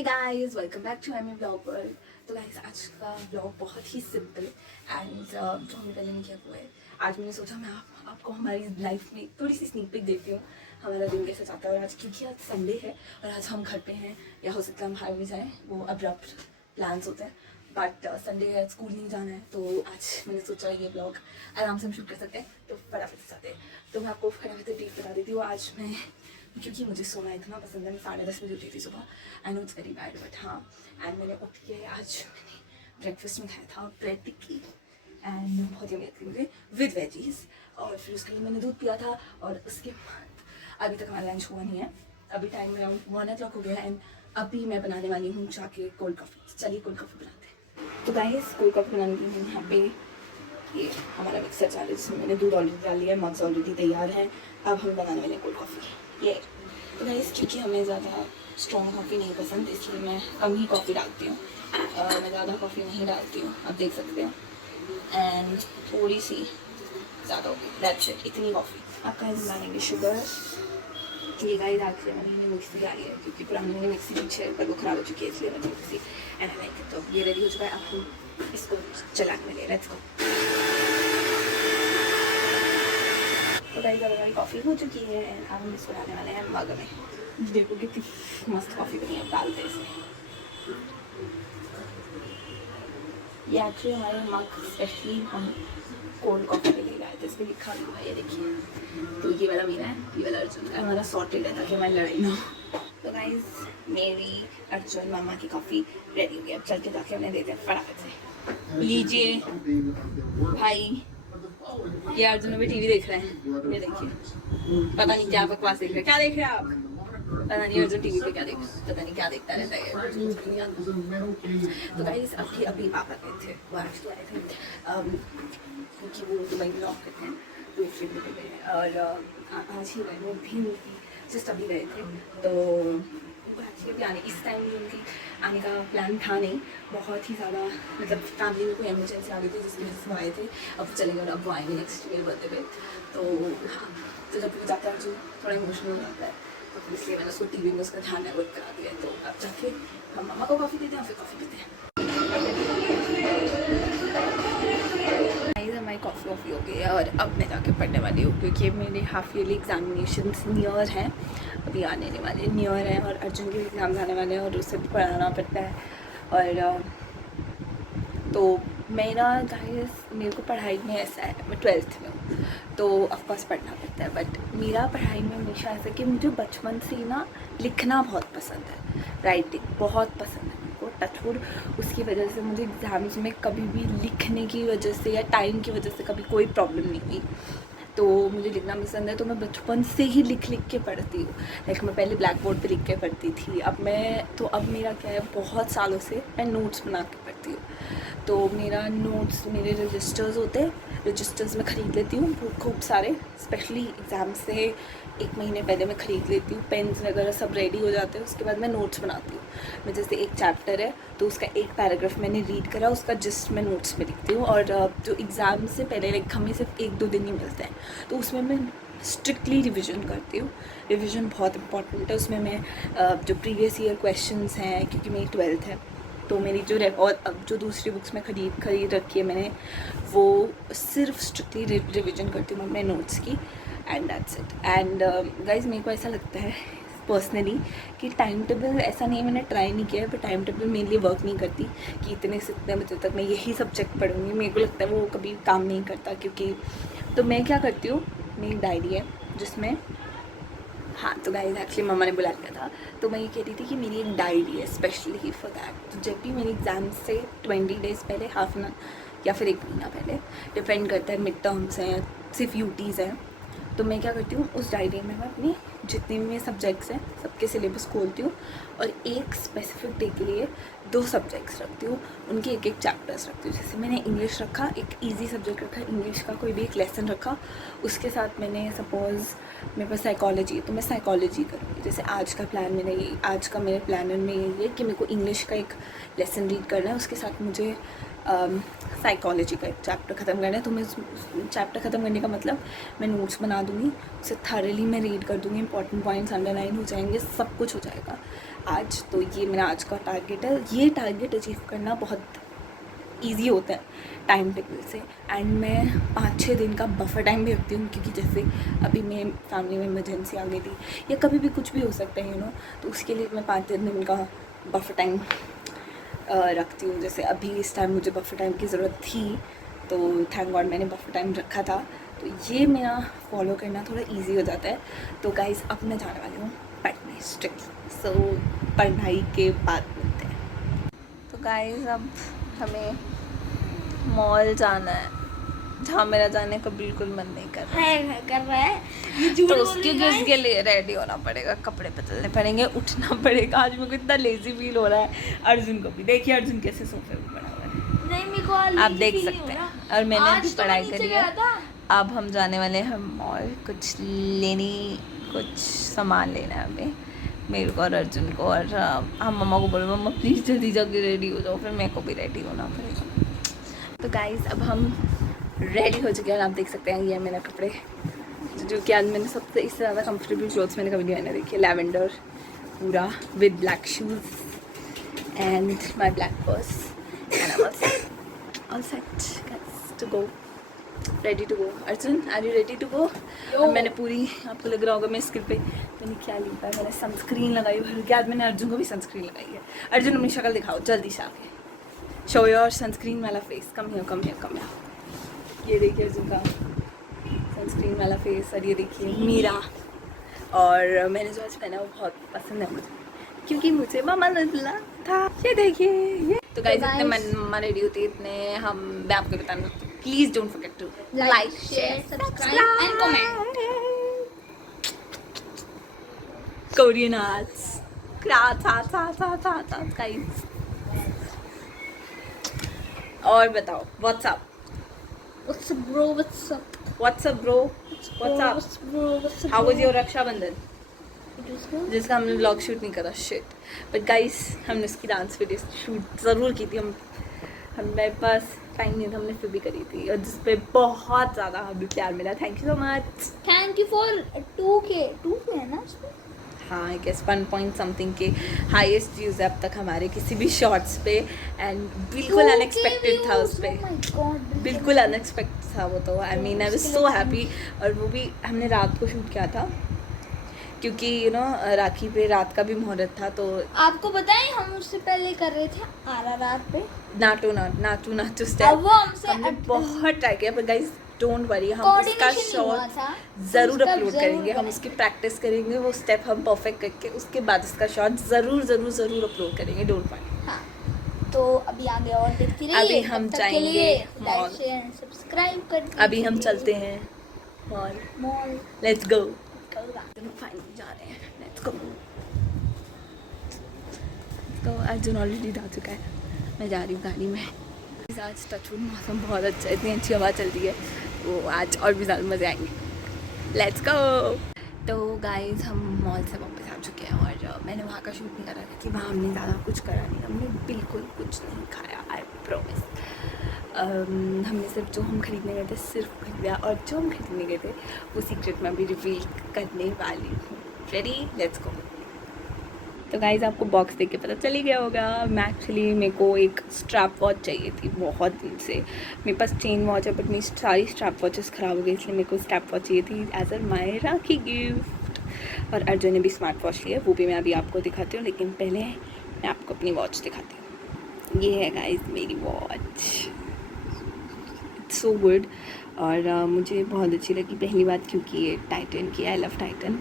Guys welcome back to Amy blog world. तो guys आज का ब्लॉग बहुत ही सिंपल एंड जो हमने पहले नहीं किया वो है। आज मैंने सोचा मैं आपको हमारी लाइफ में थोड़ी सी स्नीक पिक देती हूँ, हमारा दिन कैसे जाता है। और आज क्योंकि आज संडे है और आज हम घर पे हैं, या हो सकता है हम बाहर भी जाएँ, वो अब्रप्ट प्लान्स होते हैं। बट संडे है, स्कूल नहीं जाना है, तो आज मैंने सोचा ये ब्लॉग आराम से हम शूट कर सकते हैं, तो फटाफट से जाते हैं। तो मैं आपको फटाफट से डीप बता देती हूँ। आज मैं, क्योंकि मुझे सोना इतना पसंद है, मैं 10:30 बजे उठी थी सुबह। I know it's very bad but हाँ। एंड मैंने उठ के आज मैंने ब्रेकफास्ट में खाया था ब्रेड टिक्की एंड बहुत यम्मी लगती मुझे विद वेजीज। और फिर उसके लिए मैंने दूध पिया था। और उसके बाद अभी तक हमारा लंच हुआ नहीं है। अभी टाइम अराउंड 1 o'clock हो गया एंड अभी मैं बनाने वाली हूँ जाके कोल्ड कॉफ़ी। चलिए कोल्ड कॉफ़ी बनाते हैं। तो गाइस कोल्ड कॉफ़ी बनाने के लिए यहाँ पे ये हमारा मिक्सर चाल है, जिसमें मैंने दूध ऑलरेडी डाल लिया है, मग्स ऑलरेडी तैयार हैं। अब हम बनाने वाले कोल्ड कॉफ़ी। ये तो गाइस क्योंकि हमें ज़्यादा स्ट्रॉन्ग कॉफ़ी नहीं पसंद, इसलिए मैं कम ही कॉफ़ी डालती हूँ। मैं ज़्यादा कॉफ़ी नहीं डालती हूँ, आप देख सकते हैं। एंड थोड़ी सी ज़्यादा होगी, दैट्स इट, इतनी कॉफ़ी। अब गाइस डालेंगे शुगर। ये गाइस आखिर मैंने मिक्सी आई है, क्योंकि पुरानी मैंने मिक्सी पीछे पर वो ख़राब हो चुकी है, इसलिए मैंने mixie and I like it. तो ये रेडी हो चुका है, अब हम इसको चलाने वाले हैं। Let's go. तो गाइस अब हमारी कॉफ़ी हो चुकी है एंड अब हम इसको डालने वाले हैं मग में। देखो कितनी मस्त कॉफ़ी बनी है, डालते हैं इसमें। ये एक्चुअली हमारे मग स्पेशली हम कोल्ड कॉफ़ी के लिए लाए थे, इस पर लिखा हुआ है, ये देखिए। तो ये वाला मेरा है, ये वाला अर्जुन का है। हमारा सॉर्टेड है ताकि हमारी लड़ाई ना हो। तो गाइस मेरी अर्जुन मामा की कॉफ़ी रेडी हो गई। अब चल के जाके उन्हें देते हैं फटाफट से। लीजिए भाई, ये अर्जुन अभी टीवी देख रहे हैं, ये देखिए। पता नहीं क्या बकवास देख रहे हैं, क्या देख रहे हैं आप? पता नहीं अर्जुन टीवी पे क्या देख, पता नहीं क्या देखता रहता है। तो गाइस अभी पापा गए थे, वो एक्चुअली आए थे क्योंकि वो दुबई में जॉब करते हैं, तो इसलिए भी गए। और आज ही गए, वो भी उनकी जस्ट अभी गए थे। तो एक्चुअली अभी आने इस टाइम उनकी आने का प्लान था नहीं, बहुत ही ज़्यादा मतलब फैमिली में कोई एमरजेंसी आ गई थी जिसकी वजह से वो आए थे। अब चलेंगे और अब वो आएंगे नेक्स्ट मेरे बर्थडे पे। तो हाँ, तो जब वो जाता है जो थोड़ा इमोशनल हो जाता है, तो फिर इसलिए मैंने उसको टीवी में उसका ध्यान डाइवर्ट करा दिया। तो अब जाके हम मम्मा को कॉफ़ी देते हैं, फिर कॉफ़ी पीते हैं। हमारी कॉफ़ी वॉफ़ी हो गई है और अब मैं जाके पढ़ने वाली हूँ, क्योंकि मेरे हाफ ईयरली एग्जामिनेशंस नियर हैं, अभी आने वाले नियर हैं। और अर्जुन के एग्ज़ाम्स आने वाले हैं और उसे भी पढ़ाना पड़ता है। और तो मेरा गाइस, मेरे को पढ़ाई में ऐसा है, मैं 12th में हूँ, तो ऑफकोर्स पढ़ना पड़ता है। बट मेरा पढ़ाई में हमेशा ऐसा कि मुझे बचपन से ही ना लिखना बहुत पसंद है, राइटिंग बहुत पसंद है मेरे को। टचवुड उसकी वजह से मुझे एग्ज़ाम्स में कभी भी लिखने की वजह से या टाइम की वजह से कभी कोई प्रॉब्लम नहीं हुई। तो मुझे लिखना पसंद है, तो मैं बचपन से ही लिख के पढ़ती हूँ। लाइक मैं पहले ब्लैक बोर्ड पर लिख के पढ़ती थी, अब मेरा क्या है, बहुत सालों से मैं नोट्स बना के पढ़ती हूँ। तो मेरा नोट्स, मेरे रजिस्टर्स होते हैं, रजिस्टर्स में ख़रीद लेती हूँ खूब सारे, स्पेशली एग्ज़ाम से 1 महीने पहले मैं ख़रीद लेती हूँ। पेन्स वगैरह सब रेडी हो जाते हैं, उसके बाद मैं नोट्स बनाती हूँ। मैं जैसे एक चैप्टर है तो उसका एक पैराग्राफ मैंने रीड करा, उसका जिस्ट मैं नोट्स में लिखती हूँ। और जो एग्ज़ाम से पहले लाइक हमें सिर्फ 1-2 दिन ही मिलते हैं, तो उसमें मैं स्ट्रिक्टली रिविज़न करती हूँ। रिविज़न बहुत इंपॉर्टेंट है उसमें। मैं जो प्रीवियस ईयर क्वेश्चंस हैं, क्योंकि मेरी 12th है, तो मेरी और अब जो दूसरी बुक्स में खरीद रखी है मैंने, वो सिर्फ स्ट्रिक्टली रिविज़न करती हूँ अपने नोट्स की, and that's it. And guys मेरे को ऐसा लगता है पर्सनली कि टाइम टेबल ऐसा नहीं है, मैंने ट्राई नहीं किया है, पर टाइम टेबल मेरे लिए वर्क नहीं करती कि इतने से इतने बजे तक मैं यही सब्जेक्ट पढ़ूँगी। मेरे को लगता है वो कभी काम नहीं करता, क्योंकि तो मैं क्या करती हूँ, मेरी डायरी है जिसमें, हाँ तो गाइस एक्चुअली मम्मा ने बुला लिया था, तो मैं ये कह रही थी कि मेरी एक डायरी है स्पेशली फॉर दैट। तो जब भी मेरे एग्ज़ाम से 20 डेज़ पहले, हाफ एन या फिर 1 महीना पहले, डिपेंड करता है, मिड टर्म्स हैं या सिर्फ यूटीज़ हैं, तो मैं क्या करती हूँ, उस डायरी में मैं अपनी जितने भी मेरे सब्जेक्ट्स हैं सबके सिलेबस खोलती हूँ और एक स्पेसिफिक डे के लिए 2 सब्जेक्ट्स रखती हूँ, उनके एक चैप्टर्स रखती हूँ। जैसे मैंने इंग्लिश रखा, एक इजी सब्जेक्ट रखा, इंग्लिश का कोई भी एक लेसन रखा। उसके साथ मैंने सपोज़ मेरे पास साइकोलॉजी है तो मैं साइकोलॉजी करूँगी। जैसे आज का मेरे प्लान में ये है कि मेरे को इंग्लिश का एक लेसन रीड करना है, उसके साथ मुझे साइकोलॉजी का एक चैप्टर ख़त्म करना है। तो मैं चैप्टर ख़त्म करने का मतलब मैं नोट्स बना दूँगी, उसे थॉरली मैं रीड कर दूँगी, इंपॉर्टेंट पॉइंट्स अंडरलाइन हो जाएंगे, सब कुछ हो जाएगा। आज। तो ये मेरा आज का टारगेट है। ये टारगेट अचीव करना बहुत ईजी होता है टाइम टेबल से। एंड मैं 5-6 दिन का बफर टाइम भी रखती हूँ, क्योंकि जैसे अभी मेरे फैमिली में इमरजेंसी आ गई थी या कभी भी कुछ भी हो सकता है तो उसके लिए मैं 5-6 दिन का बफर टाइम रखती हूँ। जैसे अभी इस टाइम मुझे बफर टाइम की ज़रूरत थी, तो थैंक गॉड मैंने बफर टाइम रखा था। तो ये मेरा फॉलो करना थोड़ा ईजी हो जाता है। तो गाइज़ अब मैं जाने वाली हूँ पढ़ने स्ट्रिक्टली। सो पढ़ाई के बाद मिलते हैं। तो गाइज़ अब हमें मॉल जाना है, जहाँ मेरा जाने का बिल्कुल मन नहीं कर रहा है। तो उसके लिए रेडी होना पड़ेगा, कपड़े बदलने पड़ेंगे, उठना पड़ेगा। आज मेरे को इतना लेजी फील हो रहा है। अर्जुन को भी देखिए, अर्जुन कैसे सोफे पे पड़ा हुआ है, नहीं मेरे को आप देख सकते हैं। और मैंने भी पढ़ाई करी है। अब हम जाने वाले हैं मॉल, कुछ सामान लेना है हमें, मेरे को और अर्जुन को। और हम मम्मा को बोले मम्मा प्लीज़ जल्दी जल्दी रेडी हो जाओ, फिर मेरे को भी रेडी होना पड़ेगा। तो गाइस अब हम रेडी हो चुके हैं। आप देख सकते हैं ये मेरा कपड़े, जो कि आज मैंने सबसे इससे ज़्यादा कंफर्टेबल क्लोथ्स मैंने कभी नहीं देखी है। लैवेंडर पूरा with black shoes and my black purse and all set to go, ready to go. Arjun are you ready to go? और मैंने पूरी, आपको लग रहा होगा मैं स्किप पे मैंने क्या लिखा है, मैंने सनस्क्रीन लगाई हुई है। आज मैंने अर्जुन को भी सनस्क्रीन लगाई है। अर्जुन अपनी शक्ल दिखाओ जल्दी से आके, शो योर सनस्क्रीन वाला फेस। Come here. ये देखिए अर्जुन का सनस्क्रीन वाला फेस। और ये देखिए मीरा। और मैंने जो आज पहना वो बहुत पसंद है मुझे, क्योंकि मुझे मामा ने दिला था। ये देखिए ये। तो गाइस इतने मम्मा रेडी होती है इतने मैं आपको बताना चाहती हूँ, please don't forget to like share subscribe and comment. Korean arts guys. और बताओ what's up bro, how was your Rakshabandhan, जिसका हमने व्लॉग शूट नहीं करा। शिट, बट गाइस हमने उसकी डांस वीडियो शूट ज़रूर की थी। मेरे पास टाइम नहीं था, हमने फिर भी करी थी, और जिस पे बहुत ज़्यादा हमें प्यार मिला। Thank you so much. Thank you for 2K है ना उसमें? हाँ, आई गेस 1 पॉइंट समथिंग के हाईएस्ट व्यूज़ है अब तक हमारे किसी भी शॉर्ट्स पे। एंड बिल्कुल अनएक्सपेक्टेड था उस पर, बिल्कुल अनएक्सपेक्टेड था वो। तो I mean I was so happy. और वो भी हमने रात को शूट किया था, क्योंकि राखी पे रात का भी मुहूर्त था। तो आपको बताएं हम उससे पहले कर रहे थे RRR पे नाटू स्टेप। हमने बहुत ट्राई किया, पर गाइस डोंट वरी, हम उसका शॉट ज़रूर अपलोड करेंगे। हम उसकी प्रैक्टिस करेंगे, वो स्टेप हम परफेक्ट करके उसके बाद उसका शॉट ज़रूर अपलोड करेंगे। Don't worry. हाँ, तो अभी आगे और देखती रहिए। अभी हम जाएंगे लाइक शेयर सब्सक्राइब कर। अभी हम चलते हैं मॉल। Let's go. फाइनली जा रहे हैं, लेट्स गो। तो अर्जुन ऑलरेडी जा चुका है, मैं जा रही हूँ गाड़ी में। आज टचवुड मौसम बहुत अच्छा है, इतनी अच्छी हवा चल रही है, तो आज और भी ज़्यादा मज़े आएंगे। Let's go. तो गाइस हम मॉल से वापस आ चुके हैं, और मैंने वहाँ का शूट नहीं करा, क्योंकि वहाँ हमने ज़्यादा कुछ करा नहीं, हमने बिल्कुल कुछ नहीं खाया, आई प्रॉमिस। हमने सिर्फ जो हम खरीदने गए थे सिर्फ खरीदा, और जो हम खरीदने गए थे वो सीक्रेट में भी रिवील करने वाली हूँ। Ready, let's go. तो गाइज़ आपको बॉक्स देख के पता चल ही गया होगा, मेरे को एक स्ट्रैप वॉच चाहिए थी बहुत दिन से। मेरे पास चेन वॉच है, बट मेरी सारी स्ट्रैप वॉचेस ख़राब हो गई, इसलिए मेरे को स्ट्रैप वॉच चाहिए थी as a my rakhi gift. और अर्जुन ने भी स्मार्ट वॉच लिया, वो भी मैं अभी आपको दिखाती हूँ, लेकिन पहले मैं आपको अपनी वॉच दिखाती हूँ। ये है गाइज़ मेरी वॉच, इट्स सो गुड। और मुझे बहुत अच्छी लगी, पहली बात क्योंकि ये टाइटन की, आई लव टाइटन।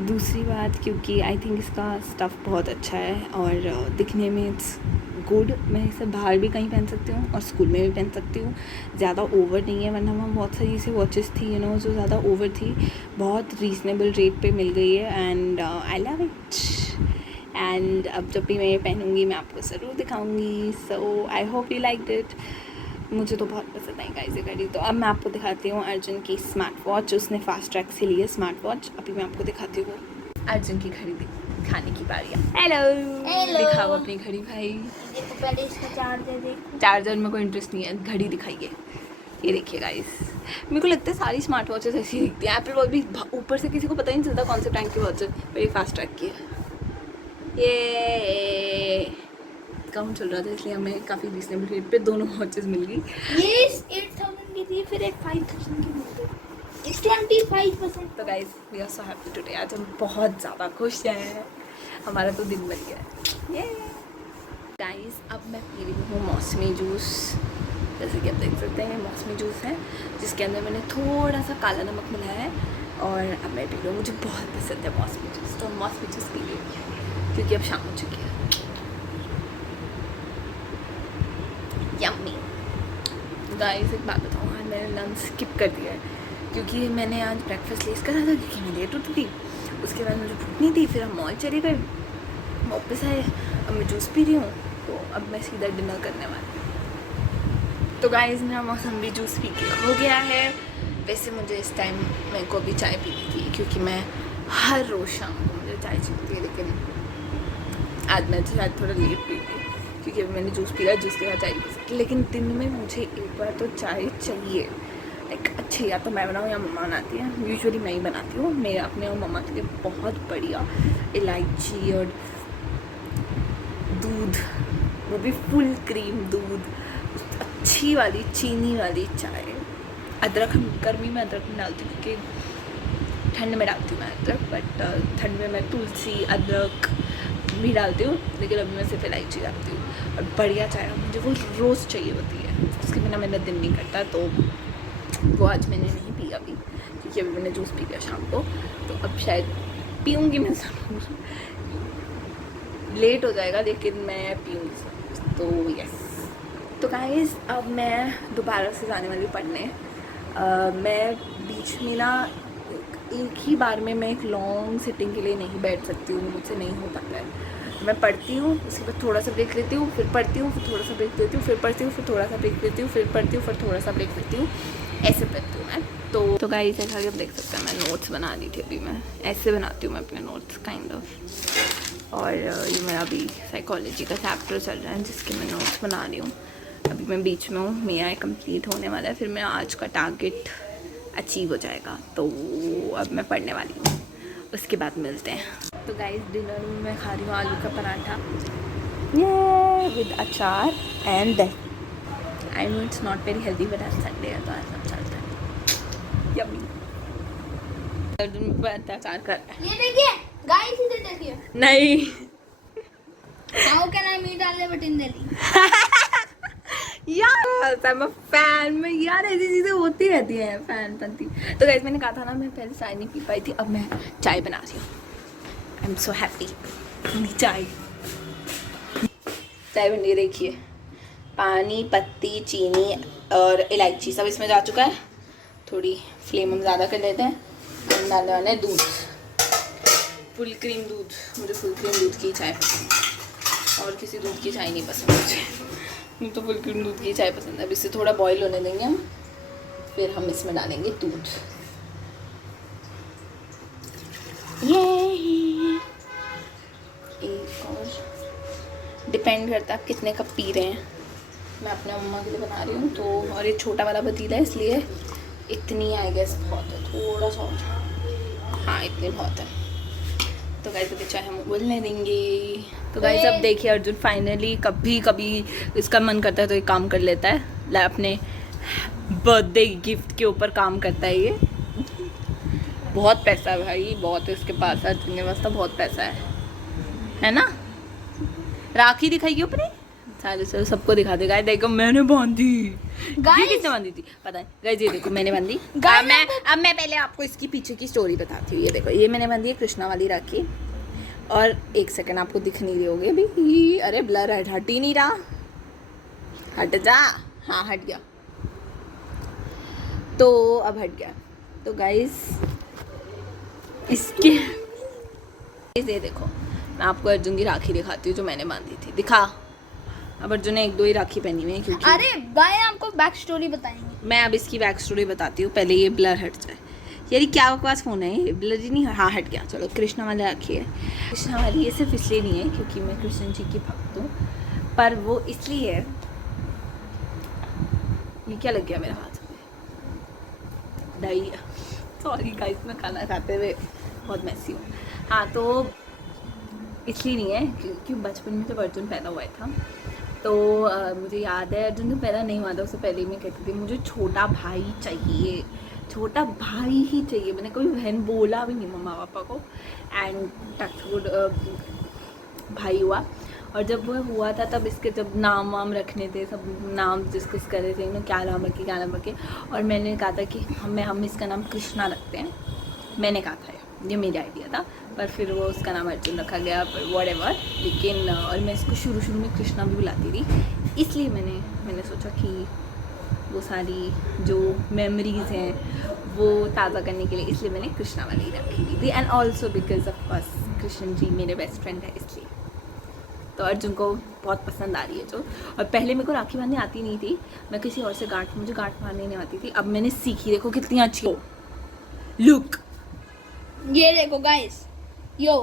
दूसरी बात क्योंकि आई थिंक इसका स्टफ़ बहुत अच्छा है, और दिखने में इट्स गुड। मैं इसे बाहर भी कहीं पहन सकती हूँ और स्कूल में भी पहन सकती हूँ। ज़्यादा ओवर नहीं है, वरना वहाँ बहुत सारी ऐसी वॉचेस थी जो ज़्यादा ओवर थी। बहुत रीज़नेबल रेट पे मिल गई है, and I love it. And अब जब भी मैं ये पहनूँगी मैं आपको ज़रूर दिखाऊँगी। So I hope you liked it. मुझे तो बहुत पसंद आई गाइस ये घड़ी। तो अब मैं आपको दिखाती हूँ अर्जुन की स्मार्ट वॉच, उसने फास्ट ट्रैक से ली है स्मार्ट वॉच। अभी मैं आपको दिखाती हूँ अर्जुन की घड़ी दिखाने की बारी है। हेलो, दिखाओ अपनी घड़ी भाई। देखो पहले इसका चार्जर देखो। चार्जर में कोई इंटरेस्ट नहीं है, घड़ी दिखाइए। ये देखिए गाइस, मेरे को लगता है सारी स्मार्ट वॉचेस ऐसी दिखती हैं। एप्पल वॉच भी ऊपर से किसी को पता ही नहीं चलता कौन से ब्रांड की वॉच है, पर ये फास्ट ट्रैक की है। ये काम चल रहा था इसलिए हमें काफ़ी रीजनेबल रेट पे दोनों वॉचेस मिल गई। ये 8,000 की थी, फिर एक 5,000 की मिल गई। It's 25%। तो guys we are so happy today, आज हम बहुत ज़्यादा खुश हैं, हमारा तो दिन बन गया है। गाइस अब मैं पी रही हूँ मौसमी जूस। जैसे कि आप देख सकते हैं मौसमी जूस है जिसके अंदर मैंने थोड़ा सा काला नमक मिलाया है और अब मैं पी रही हूँ। मुझे बहुत पसंद है मौसमी जूस, तो मौसमी जूस पी रही हूँ क्योंकि अब शाम हो चुकी है। यम्मी। गाइस एक बात बताऊँ, आज मैंने लंच स्किप कर दिया है क्योंकि मैंने आज ब्रेकफास्ट लेस करा था क्योंकि मैं लेट उठी थी। उसके बाद मुझे भूख नहीं थी, फिर हम मॉल चले गए, वापस आए, अब मैं जूस पी रही हूँ, तो अब मैं सीधा डिनर करने वाली हूँ। तो गाइस मेरा मौसमी जूस पी के हो गया है। वैसे मुझे इस टाइम मेरे को भी चाय पीनी थी क्योंकि मैं हर रोज़ शाम को मुझे चाय चाहिए थी, लेकिन आज मैं शायद थोड़ा लेट पी गई क्योंकि अभी मैंने जूस पिया, जूस के बाद चाय पी सकती। लेकिन दिन में मुझे एक बार तो चाय चाहिए, लाइक अच्छी, या तो मैं बनाऊँ या मम्मा बनाती है। यूजुअली मैं ही बनाती हूँ, मैं अपने और मम्मा के लिए बहुत बढ़िया इलायची और दूध, वो भी फुल क्रीम दूध, अच्छी वाली चीनी वाली चाय। अदरक हम गर्मी में अदरक में डालती हूँ क्योंकि ठंड में डालती हूँ मैं अदरक, बट ठंड में मैं तुलसी अदरक भी डालती हूँ, लेकिन अभी मैं सिर्फ इलायची डालती हूँ। और बढ़िया चाय मुझे वो रोज़ चाहिए होती है, उसके बिना मेरा दिन नहीं करता। तो वो आज मैंने नहीं पी अभी क्योंकि अभी मैंने जूस पी लिया शाम को, तो अब शायद पीऊँगी मैं ज़रूर, लेट हो जाएगा लेकिन मैं पीऊँगी। तो यस, तो गाइस अब मैं दोबारा से जाने वाली पढ़ने। मैं बीच में ना एक ही बार में मैं एक लॉन्ग सिटिंग के लिए नहीं बैठ सकती हूँ, मुझसे नहीं हो पाता है। मैं पढ़ती हूँ, उसके बाद थोड़ा सा ब्रेक लेती हूँ, फिर पढ़ती हूँ, फिर थोड़ा सा ब्रेक लेती हूँ, फिर पढ़ती हूँ, फिर थोड़ा सा ब्रेक लेती हूँ, फिर पढ़ती हूँ, फिर थोड़ा सा ब्रेक लेती हूँ, ऐसे पढ़ती हूँ मैं। तो गाइस जैसा कि आप देख सकते हैं मैं नोट्स बना ली थी अभी, मैं ऐसे बनाती हूँ मैं अपने नोट्स काइंड ऑफ। और ये मेरा अभी साइकोलॉजी का चैप्टर चल रहा है जिसके मैं नोट्स बना रही हूँ। अभी मैं बीच में हूँ, मेरा कंप्लीट होने वाला है, फिर मेरा आज का टारगेट अचीव हो जाएगा, तो अब मैं पढ़ने वाली हूँ, उसके बाद मिलते हैं। तो गाइस डिनर में मैं खा रही हूँ आलू का पराठा विद अचार एंड दही। I know it's not very healthy but आज संडे है तो आज सब चलता है। यम्मी। अचार कर रहा है, ये देखिए गाइस, इधर देखिए। नहीं How can I meet Alia in Delhi? यार I'm a fan में, यार ऐसी चीज़ें होती रहती हैं फैन बनती। तो गाइस मैंने कहा था ना मैं पहले चाय नहीं पी पाई थी, अब मैं चाय बना रही हूँ। I am so happy. चाय चाय बन रही है, देखिए पानी पत्ती चीनी और इलायची सब इसमें जा चुका है। थोड़ी फ्लेम हम ज़्यादा कर लेते हैं, हम डालने वाले हैं दूध, फुल क्रीम दूध। मुझे फुल क्रीम दूध की चाय पसंद है और किसी दूध की चाय नहीं पसंद मुझे तो फुल क्रीम दूध की चाय पसंद है। अब इसे थोड़ा बॉईल होने देंगे हम, फिर हम इसमें डालेंगे दूध। ये एक और डिपेंड करता है आप कितने कप पी रहे हैं। मैं अपने मम्मा के लिए बना रही हूँ तो, और ये छोटा वाला पतीला है इसलिए इतनी आई गेस बहुत है, थोड़ा सा और, हाँ इतनी बहुत है। तो गाइस अभी चाय हम उबलने देंगे। तो गाइस अब देखिए अर्जुन फाइनली कभी कभी इसका मन करता है तो एक काम कर लेता है, अपने बर्थडे गिफ्ट के ऊपर काम करता है। ये बहुत पैसा है भाई, बहुत है इसके पास, अर्जुन के पास तो बहुत पैसा है ना। राखी दिखाइए अपनी, सारे सर सबको दिखा देगा। देखो मैंने बांधी, ये किसने बांधी थी पता है गाइस, ये देखो मैंने बांधी। अब मैं पहले आपको इसकी पीछे की स्टोरी बताती हूँ। ये देखो ये मैंने बांधी है कृष्णा वाली राखी, और एक सेकंड आपको दिख नहीं रही होगी अभी, अरे ब्लर है, हट ही नहीं रहा, हट जा, हाँ हट गया, तो अब हट गया। तो गाइस इसके ये देखो मैं आपको अर्जुन की राखी दिखाती हूँ जो मैंने बांधी थी, दिखा। अब अर्जुन ने एक दो ही राखी पहनी हुई है क्योंकि, अरे भाई आपको बैक स्टोरी बताएंगे। मैं अब इसकी बैक स्टोरी बताती हूँ, पहले ये ब्लर हट जाए। यार क्या बकवास फ़ोन है ये, ब्लर ही नहीं, हाँ हट गया। चलो कृष्णा वाली राखी है, कृष्णा वाली ये सिर्फ इसलिए नहीं है क्योंकि मैं कृष्ण जी की भक्त हूँ, पर वो इसलिए है, ये क्या लग गया मेरे हाथ में, दही, सॉरी गाइस मैं खाना खाते हुए बहुत मैसी हूँ। हाँ तो इसलिए नहीं है क्योंकि बचपन में जब अर्जुन पैदा हुआ था तो मुझे याद है अर्जुन तो पैदा नहीं हुआ था, उससे पहले ही मैं कहती थी मुझे छोटा भाई चाहिए, छोटा भाई ही चाहिए। मैंने कभी बहन बोला भी नहीं मम्मा पापा को। एंड टचवुड भाई हुआ। और जब वो हुआ था तब इसके जब नाम वाम रखने थे, सब नाम डिस्कस कर रहे थे इन्होंने क्या नाम रखे क्या नाम रखे। और मैंने कहा था कि हम इसका नाम कृष्णा रखते हैं। मैंने कहा था ये मेरा आइडिया था, पर फिर वो उसका नाम अर्जुन रखा गया, पर व्हाटएवर। लेकिन और मैं इसको शुरू में कृष्णा भी बुलाती थी, इसलिए मैंने सोचा कि वो सारी जो मेमोरीज़ हैं वो ताज़ा करने के लिए इसलिए मैंने कृष्णा वाली रखी थी। And also because of us, Krishna ji मेरे बेस्ट फ्रेंड है इसलिए। तो अर्जुन को बहुत पसंद आ रही है जो। और पहले मेरे को राखी बांधनी आती नहीं थी, मैं किसी और से मुझे गांठ मारने नहीं आती थी। अब मैंने सीखी, देखो कितनी अच्छी हो। लुक ये देखो गाइस, यो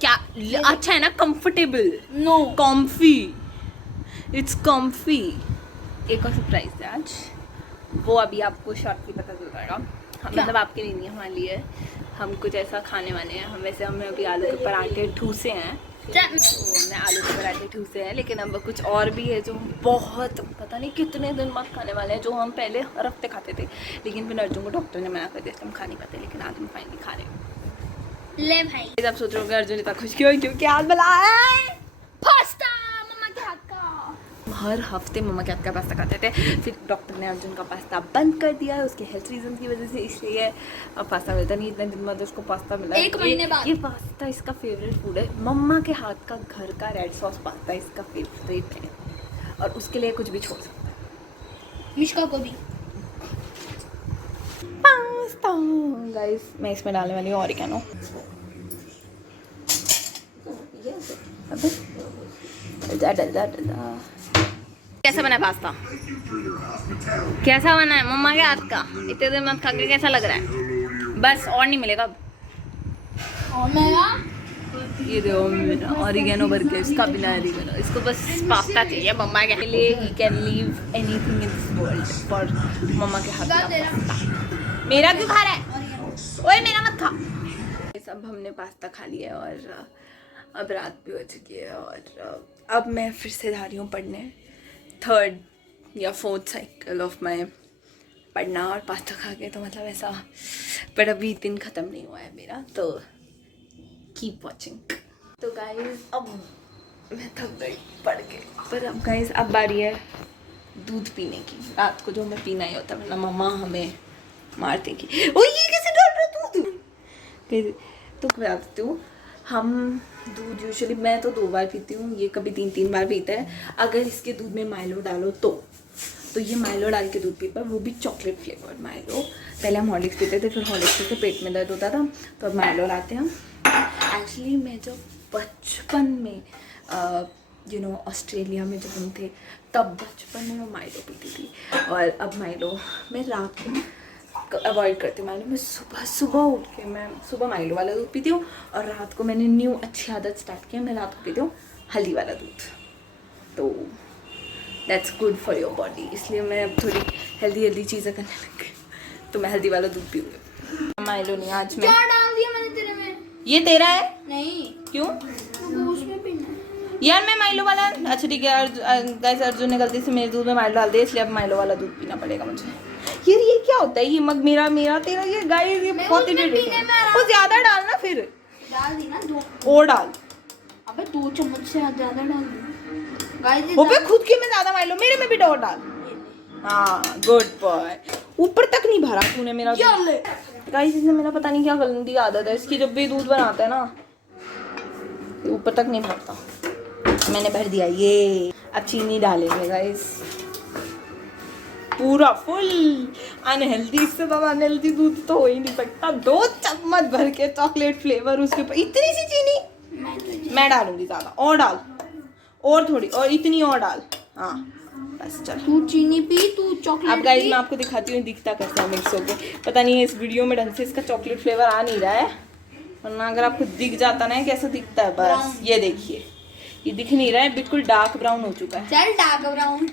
क्या अच्छा है ना, comfortable, no comfy, it's comfy. एक और सरप्राइज है आज, वो अभी आपको शॉर्टली पता चल जाएगा। मतलब आपके लिए नहीं, हमारे लिए है। हम कुछ ऐसा खाने वाले हैं। हमें अभी आलू के पराठे ठूसे हैं, तो हमने आलू के पराठे ठूसे हैं। लेकिन अब कुछ और भी है जो बहुत पता नहीं कितने दिन बाद खाने वाले हैं, जो हम पहले हर हफ्ते खाते थे। लेकिन फिर अर्जुन को डॉक्टर ने मना कर दिया, हम खा नहीं पाते। लेकिन आज हम फाइनली खा रहे हैं। ले भाई, आप सोच रहे होंगे अर्जुन इतना खुश क्यों, क्योंकि आज बना है पास्ता मम्मा के हाथ का। हर हफ्ते मम्मा के हाथ का पास्ता खाते थे, फिर डॉक्टर ने अर्जुन का पास्ता बंद कर दिया है उसके हेल्थ रीजन की वजह से। इसलिए अब पास्ता मिलता नहीं, इतने दिन बाद उसको पास्ता मिला। 1 महीने बाद। ये पास्ता इसका फेवरेट फूड है। मम्मा के हाथ का घर का रेड सॉस पास्ता इसका फेवरेट है, और उसके लिए कुछ भी छोड़ सकता है। मिश्का को भी पास्ता गाइस, मैं इसमें डालने वाली हूँ ऑरिगेनो। कैसा बना है पास्ता? कैसा बना है मम्मा के हाथ का? इतने दिन मत खा के कैसा लग रहा है? बस और नहीं मिलेगा अब। और मेरा ये देखो मेरा ऑरिगेनो भर के, इसका बिना ऑरिगेनो, इसको बस पास्ता चाहिए मम्मा के लिए। He can leave anything in this world for mamma के हाथ का पास्ता। मेरा क्यों खा रहा है? ओए मेरा मत खा। सब हमने पास्ता खा लिया और अब रात भी हो चुकी है। और अब मैं फिर से जा रही हूँ पढ़ने, 3rd या 4th साइकिल ऑफ माई पढ़ना और पास्ता खा के। तो मतलब ऐसा, पर अभी दिन ख़त्म नहीं हुआ है मेरा, तो कीप वॉचिंग। तो गाइस अब मैं थक गई पढ़ के, पर अब गाइस अब बारी है दूध पीने की। रात को जो हमें पीना ही होता है, वरना मम्मा हमें मार देगी। ओ ये कैसे डाल रहा दूध? तो बता देती हूँ, हम दूध यूजुअली मैं तो 2 बार पीती हूँ, ये कभी 3 बार पीता है। अगर इसके दूध में माइलो डालो तो ये माइलो डाल के दूध पीता है, वो भी चॉकलेट फ्लेवर्ड माइलो। पहले हम हॉर्लिक्स पीते थे, फिर हॉर्लिक्स से पेट में दर्द होता था, तो अब माइलो लाते हैं हम। एक्चुअली मैं जब बचपन में ऑस्ट्रेलिया में जब हम थे, तब बचपन में मैं माइलो पीती थी। और अब माइलो मैं रात को अवॉइड करती हूँ। माइलो मैं सुबह उठ के मैं सुबह माइलो वाला दूध पीती हूँ, और रात को मैंने न्यू अच्छी आदत स्टार्ट किया, मैं रात को पीती हूँ हल्दी वाला दूध। तो that's good for your body, इसलिए मैं अब थोड़ी हेल्दी चीज़ें करने लग गई, तो मैं हल्दी वाला दूध पीऊँगी। माइलो नहीं आज मैं। क्या डाल दिया मैंने तेरे में? ये तेरा है? नहीं। क्यों? तो उसमें पीना है यार। मैं माइलो वाला, अच्छा ठीक है गाइस, अर्जुन ने गलती से मेरे दूध में माइलो डाल दिया, इसलिए अब माइलो वाला दूध पीना पड़ेगा मुझे। यार ये क्या होता है? ये मग मेरा तेरा, ये गाइस ये बहुत इरिटेटिंग है। वो ज्यादा डालना, फिर डाल दी ना 2 और डाल। अबे 2 चम्मच से ज्यादा डाल दी गाइस। वो पे खुद के में ज्यादा माइलो, मेरे में भी और डाल। हाँ गुड बॉय। ऊपर तक नहीं भरा तूने मेरा गाइस। इसने मेरा पता नहीं क्या गंदी आदत है इसकी, जब भी दूध बनाता है ना ऊपर तक नहीं भरता। मैंने भर दिया ये। अब चीनी डालेंगे गाइस, पूरा फुल। अनहेल्दी, इससे ज़्यादा अनहेल्दी दूध तो हो ही नहीं सकता। 2 चम्मच भर के चॉकलेट फ्लेवर, उसके ऊपर इतनी सी चीनी। मैं डालूंगी ज़्यादा, और डाल, और थोड़ी, और इतनी और डाल। हाँ बस चल। तू चीनी पी, तू चॉकलेट। अब गाइस मैं आपको दिखाती हूँ दिखता कैसा मिक्स होके। पता नहीं है इस वीडियो में ढंग से इसका चॉकलेट फ्लेवर आ नहीं रहा है, वरना अगर आपको दिख जाता ना कैसा दिखता है। बस ये देखिए, ये दिख नहीं रहा है, बिल्कुल डार्क ब्राउन हो चुका है। चल dark brown,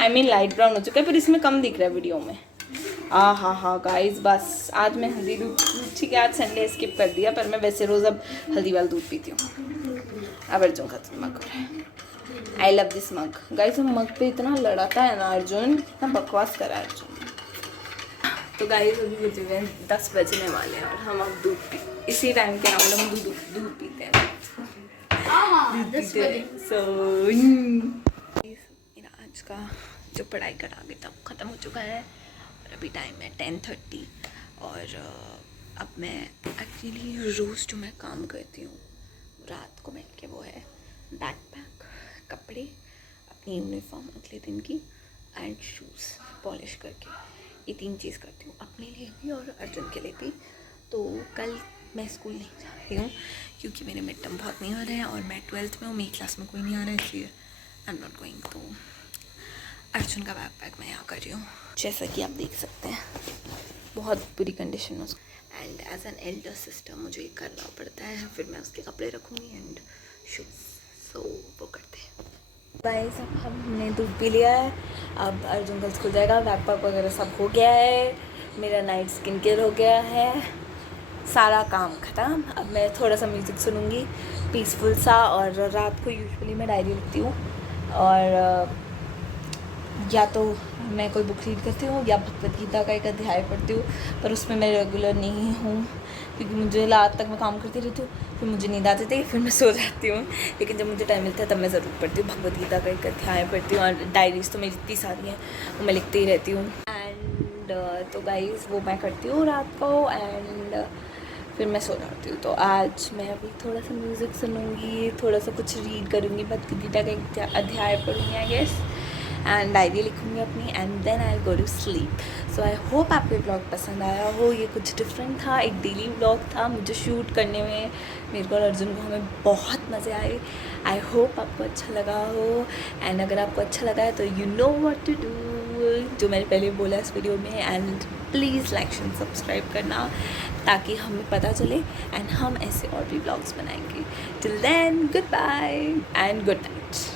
I mean light brown हो चुका है, पर इसमें कम दिख रहा है वीडियो में। हाँ गाइस, बस आज मैं हल्दी दूध, ठीक है आज संडे स्किप कर दिया, पर मैं वैसे रोज़ अब हल्दी वाला दूध पीती हूँ। अब अर्जुन का तो मग हो रहा है। I love this mug guys. Mug पे इतना लड़ाता है ना अर्जुन, इतना बकवास करा है अर्जुन। तो गाइस अभी बजे हुए 10 बजने वाले हैं और हम अब दूध पी, इसी टाइम के राउंड हम दूध पीते हैं। सो मेरा आज का जो पढ़ाई का टारगेट था वो ख़त्म हो चुका है और अभी टाइम है 10:30 और अब मैं एक्चुअली रोज़ जो मैं काम करती हूँ रात को बैठ के वो है बैकपैक, कपड़े, अपनी यूनिफॉर्म अगले दिन की एंड शूज़ पॉलिश करके, ये 3 चीज़ करती हूँ अपने लिए भी और अर्जुन के लिए भी। तो कल मैं स्कूल नहीं जा रही हूँ क्योंकि मेरे मिड टर्म बहुत नहीं हो रहे हैं और मैं 12th में हूँ, मेरी क्लास में कोई नहीं आ रहा है, इसलिए आई एम नॉट गोइंग। तो अर्जुन का बैकपैक मैं यहाँ कर रही हूँ, जैसा कि आप देख सकते हैं बहुत बुरी कंडीशन में उसको। And as an elder sister मुझे ये करना पड़ता है, फिर मैं उसके कपड़े रखूँगी एंड शूज़। सो वो करते हैं। गाइस अब हमने दूध पी लिया है, अब अर्जुन कल स्कूल जाएगा, बैकपैक वगैरह सब हो गया है, मेरा नाइट स्किन केयर हो गया है, सारा काम ख़त्म। अब मैं थोड़ा सा म्यूज़िक सुनूंगी पीसफुल सा और रात को यूजुअली मैं डायरी लिखती हूँ और या तो मैं कोई बुक रीड करती हूँ या भगवद गीता का एक अध्याय पढ़ती हूँ, पर उसमें मैं रेगुलर नहीं हूँ क्योंकि मुझे रात तक मैं काम करती रहती हूँ, फिर मुझे नींद आती थी, फिर मैं सो जाती हूँ। लेकिन जब मुझे टाइम मिलता है तब मैं ज़रूर पढ़ती हूँ, भगवद गीता का एक अध्याय पढ़ती हूँ और डायरीज तो मेरी इतनी सारी हैं वो मैं लिखती ही रहती हूँ। एंड तो गाइस वो मैं करती हूँ रात को एंड फिर मैं सो जाती हूँ। तो आज मैं अभी थोड़ा सा म्यूज़िक सुनूँगी, थोड़ा सा कुछ रीड करूँगी, भगवद गीता का एक अध्याय पढ़ूँगी आई गेस एंड डायरी लिखूँगी अपनी and then I go to sleep. So I hope आपको ये ब्लॉग पसंद आया हो। ये कुछ डिफरेंट था, एक डेली ब्लॉग था, मुझे शूट करने में मेरे को और अर्जुन को हमें बहुत मज़े आए। आई होप आपको अच्छा लगा हो एंड अगर आपको अच्छा लगा है तो you know what to do, जो मैंने पहले बोला इस वीडियो में। And please like and subscribe करना ताकि हमें पता चले एंड हम ऐसे और भी ब्लॉग्स बनाएंगे। Till then good bye and good night.